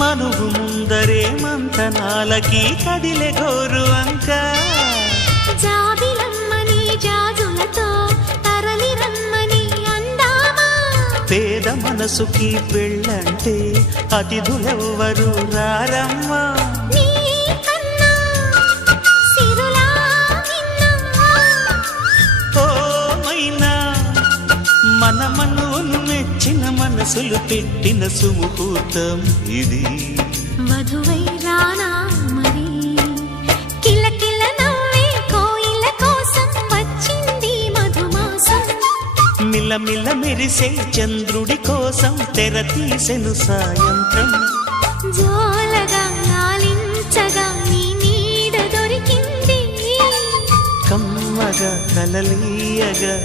మనువు ముందరే మంతనాలకి కదిలే గోరు అంక జాబిలమ్మని జాజులతో తరలి రమ్మని అందామా పేద మనసుకి పెళ్ళంటే అతిథులెవ్వరు రారమ్మా మన మనువును మెచ్చిన మనసులు పెట్టిన సుముహూర్తం ఇది వధువై రానా మరి కిలకిల నవ్వే కోయిల కోసం వచ్చింది మధుమాసం మిలమిల మెరిసే చంద్రుడి కోసం తెర తీసెను సాయంత్రం జోలగా లాలించగా నీ నీడ దొరికింది కమ్మగా కలలీయగా